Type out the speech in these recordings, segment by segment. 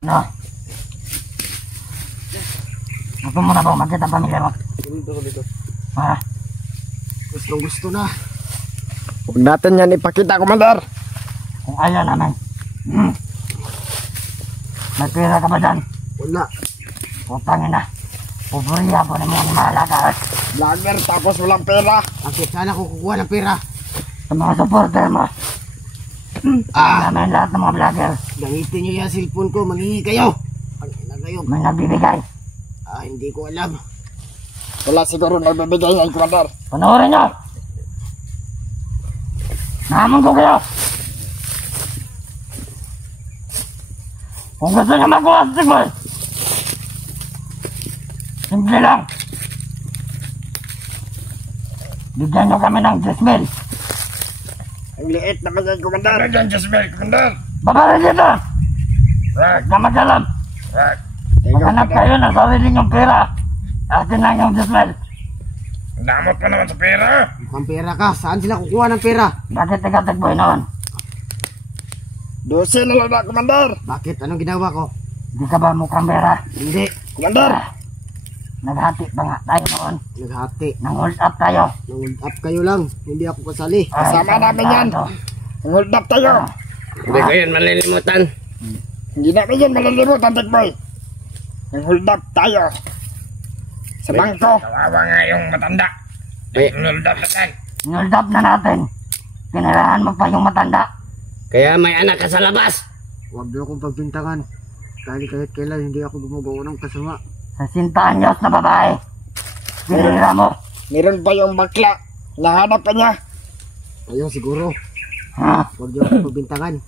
No. Gusto mo na ba umakit ang pamilya mo? Dito. Ha? Gusto na. Huwag natin yan ipakita, Commander. Kung ayaw naman. May pera ka ba dyan? Wala. Putangin na. Pupuriya po na mo ang malakas. Vlogger tapos walang pera. Bakit sana ko kukuha ng pera? Sa mga supporter mo. Namin lahat ng mga vlogger. Gamitin nyo yung cellphone ko, manghingi kayo. Pag-ina kayo. May nagbibigay. Hindi ko alam. Wala siguro nagbibigay ngayon, Commander. Panoorin nyo. Nahamon ko kayo. Kung gusto nyo makuha sa Sigmol, simple lang. Bigyan nyo kami ng 10,000. Ang liit naman yan, Commander. Ano dyan, 10,000, Commander? Babara dito. Huwag na mag-alam. Maghanap kayo ng sarili nyong pera. Atin lang yung 10,000. Damot pa naman sa pera. Mukhang pera ka. Saan sila kukuha ng pera? Bakit taga-tagboy noon? 12 na lang na, Commander. Bakit? Anong ginawa ko? Di ka ba mukhang pera? Hindi. Commander! Naghati pa nga tayo noon. Naghati. Nang-hold up tayo. Nang-hold up kayo lang. Hindi ako kasali. Ay, Kasama namin yan. Nang-hold up tayo. Hindi ko yun malilimutan. Hindi namin yan malilimutan, Tikboy. Nang-hold up tayo. Sa bangko. Kawawa nga yung matanda. Nulda pa yan. Hold up na natin. Kinailangan mo pa yung matanda. Kaya may anak ka sa labas. Huwag niyo akong pagbintangan. Kahit kailan hindi ako gumagawa ng kasama. Sa 5 anyos na babae. Pinira mo. Meron pa yung bakla. Hinahanap ka niya. Ayun siguro. Ha? Huwag niyo akong pagbintangan.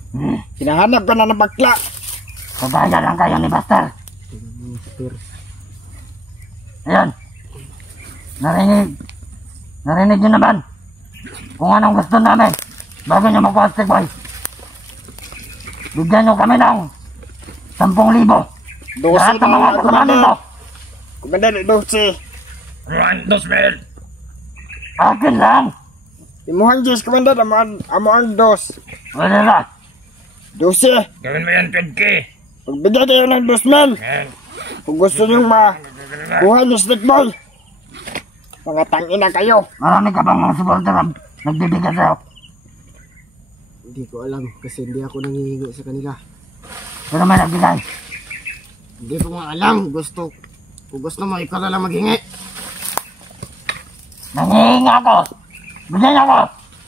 Hinahanap ka na ng bakla. Sabaya lang kayo ni Buster. Ayan. Narinig nyo naman. Kung anong gusto namin. Bago nyo magkuha sa Sigboy. Bigyan nyo kami ng 10,000. Lahat ng mga kasama nito. Commander, 12. Ruan, 2,000. Akin lang. Imuhang Diyos, Commander. Amuhang 2. Wala na. 12. Gawin mo yan, 20K. Pagbigay kayo ng 2,000. Yan. Kung gusto nyo makuha nyo stick boy. Mga tangina kayo. Marami ka bang mga supporter na nagbibigay sa'yo? Hindi ko alam kasi hindi ako nangihingi sa kanila. Pero may nagbigay. Hindi ko nga alam. Kung gusto mo, ikaw na lang maghingi. Nangihingi ako. Bigyan ako.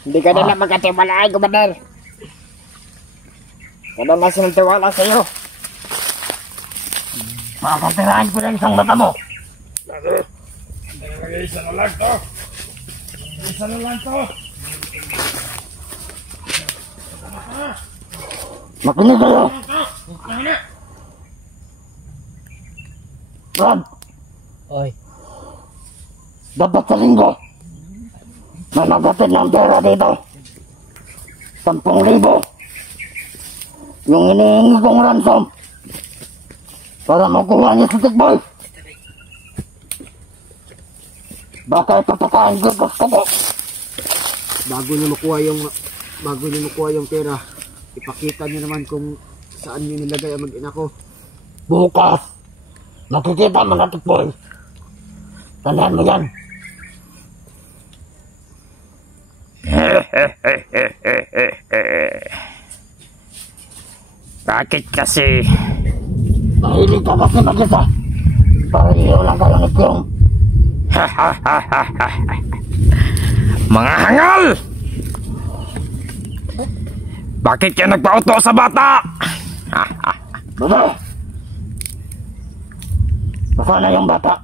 Hindi ka na lang magkatiwalaan, Commander. Kada na silang tiwala sa'yo. Makakatirahin ko na isang mata mo. Mag-isa na lang to. Isa na lang to. Makinig kayo. Brad. Oy. Dapat sa linggo. May magatid ng pera dito. 10,000. Yung hinihingi kong ransom. Para makuha niya sa Sigboy. Baka ipapakain ko gusto ko. Bago niyo makuha yung pera, ipakita niyo naman kung saan niyo nilagay ang mag-ina ko. Bukas. Makikita mo na Sigboy. Tandaan mo yan. Bakit kasi? Mahilig ka kasi mag-isa. Para iyo lang kayo ni Pyong. Mga hangal! Bakit ka nagpauto sa bata? Baba! Baka na yung bata.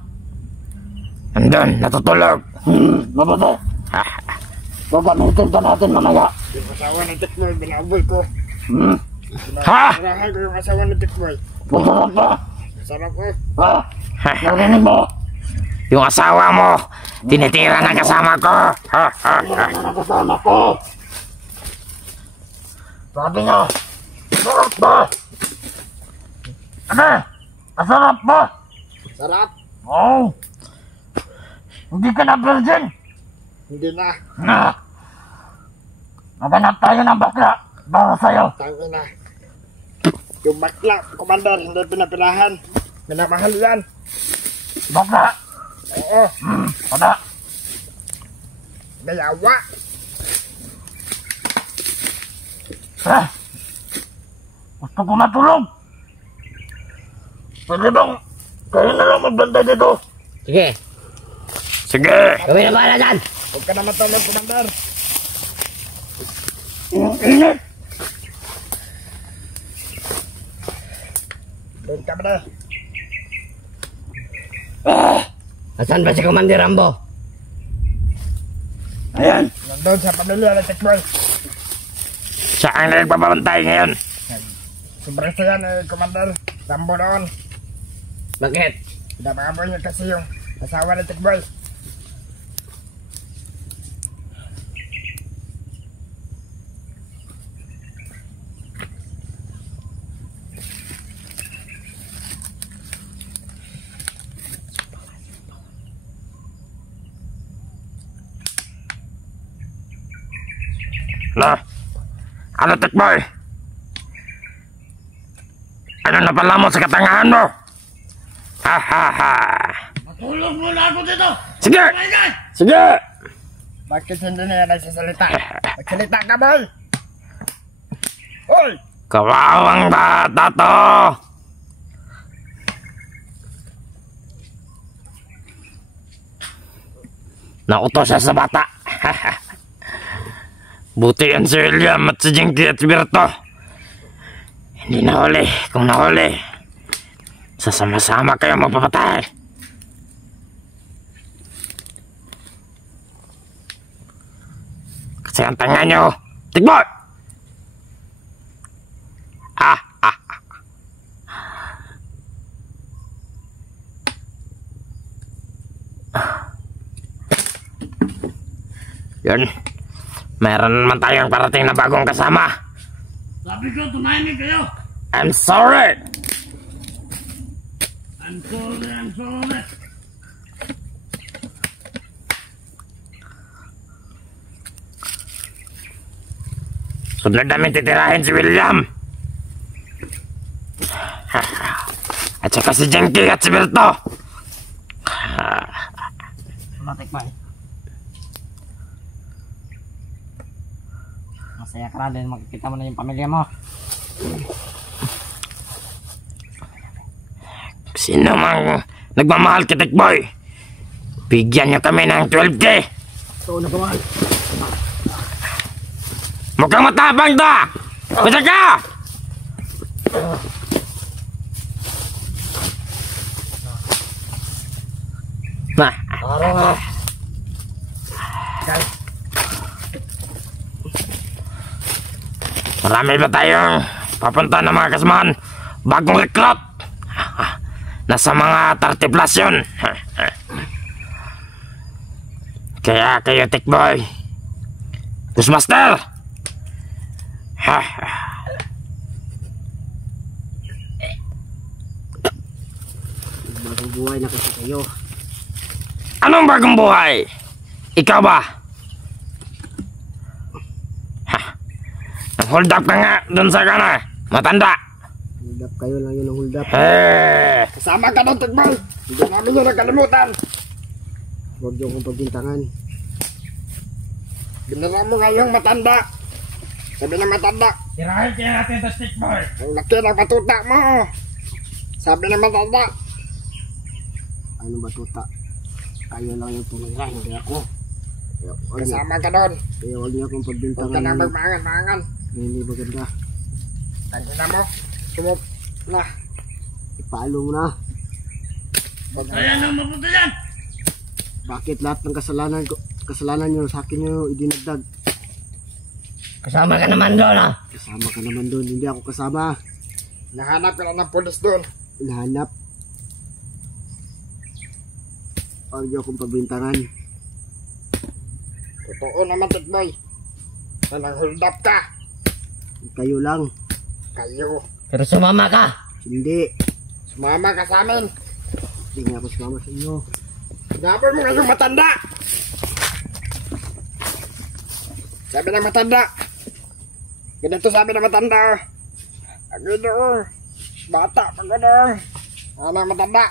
Andun, natutulog. Mababa. Gagamitin pa natin mamaya. Yung asawa ng Tikboy, binaboy ko. Ha? Binahay ko yung asawa ng Tikboy. Masarap pa. Sarap ko. Ha? Narinig mo? Yung asawa mo, tinitira ng kasama ko. Nakasama ko. Sabi niya, sarap ba? Ano? Masarap ba? Sarap. Oo. Hindi ka na virgin. Hindi na. Maghanap tayo ng bakla para sa'yo. Tangina. Yung bakla, Commander, hindi pinapirahan. Minamahal yan. Bakla! Oo, Pada! gayawa. Gusto ko matulog! Pwede bang kayo na lang magbantay dito? Sige. Sige! Gawin na bahala dyan. Huwag ka na matulog, Commander. Ang init! Doon ka ba? Asan ba si Commander Rambo? Ayan! Nandun sa pamilya ng Tikboy. Siya ang nagbabantay ngayon. Sobrang siya yan, Commander. Rambo doon. Bakit? Pinababoy niya kasi yung asawa ng Tikboy. Ano, Tikboy? Ano na pala mo sa katangahan mo? Ha ha ha! Matulog muna ako dito! Sige! Sige! Bakit hindi niya nagsasalita? Magsalita ka, boy! Hoy! Kawawang bata to! Nautos siya sa bata. Buti yan si William at si Jinky at Berto. Hindi nahuli. Kung nahuli, sasama-sama kayo magpapatay. Kasi ang tanga nyo, Tikboy! Ah, ah, ah. Yun. Meron naman tayong parating na bagong kasama. Sabi ko, tumahimik kayo. I'm sorry. I'm sorry. Sunod namin titirahin si William. At saka si Jinky at si Berto. Matikman. Masaya ka na din, makikita mo na yung pamilya mo. Sino mang nagmamahal kay Tikboy, bigyan niyo kami ng 12K. So, nagmamahal. Mukhang matapang ta! Basta ka! Marami ba tayong papunta ng mga kasamahan? Bagong recruit! Nasa mga 30 plus yun. Kaya kayo, Tikboy, Bushmaster! Bagong buhay na kasi kayo. Anong bagong buhay? Ikaw ba? Hold up ka nga dun sa kana, matanda. Hold up kayo lang yun ang hold up. Kasama ka doon, Tikboy. Hindi namin yun nakalimutan. Huwag niyo akong pagbintangan. Ginala mo ngayong matanda. Sabi ng matanda, Tirahin kaya natin ito, Tikboy. ang laki ng patuta mo. Sabi ng matanda, Ano ba tuta? Kayo lang yung tumira, hindi ako. kasama ka doon. Kaya huwag niyo akong Huwag pagbintangan. ka nang magmaangan-maangan. Hindi maganda. Tangina mo, sumop na. Ipalo mo na. Ayan ang mabuti yan. Bakit lahat ng kasalanan niyo sa akin niyo idinagdag? Kasama ka naman doon, ha? Kasama ka naman doon. Hindi ako kasama. Nahanap ka na ng pulis doon. Hinahanap. Huwag niyo akong pagbintangan. Totoo naman, Tikboy. Na nang-hold up ka. Kayo lang. Kayo. Pero sumama ka. Hindi. Sumama ka sa amin. Hindi nga ako sumama sa inyo. Sinabi mo ngayong matanda. Sabi ng matanda. Ganito sabi ng matanda. Ginoo. Bata pa Ginoo. Anang matanda.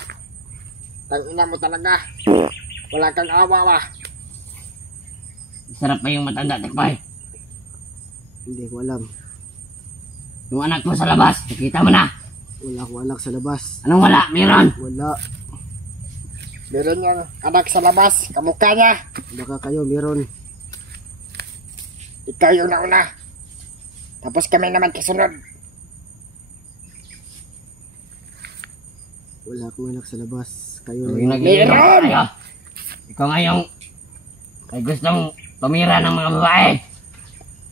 Tangina mo talaga. Wala kang awa ba? Sarap pa yung matanda, tikbay. Hindi ko alam. Yung anak mo sa labas, nakita mo na. Wala akong anak sa labas. Anong wala? Meron. Wala. Meron yung anak sa labas, kamukha niya. Baka kayo meron. Ikaw yung nauna. Tapos kami naman kasunod. Wala akong anak sa labas. Kayo Yung lang. nag-iinom tayo. Ikaw nga yung may gustong tumira ng mga babae.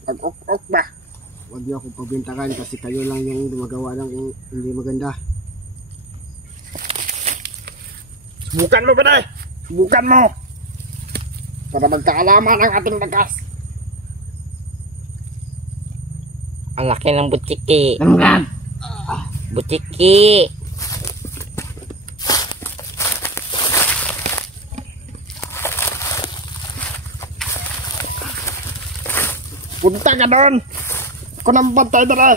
Mag-uk-uk ba? Huwag niyo akong pabintakan kasi kayo lang yung gumagawa ng hindi maganda. Subukan mo ba na? Subukan mo. Para magkaalaman ang ating lakas. Ang laki ng butiki. Tanggap. Butiki. Punta ka doon. Ako nang bantay dara.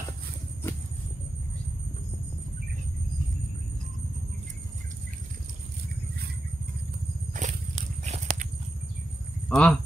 Oh,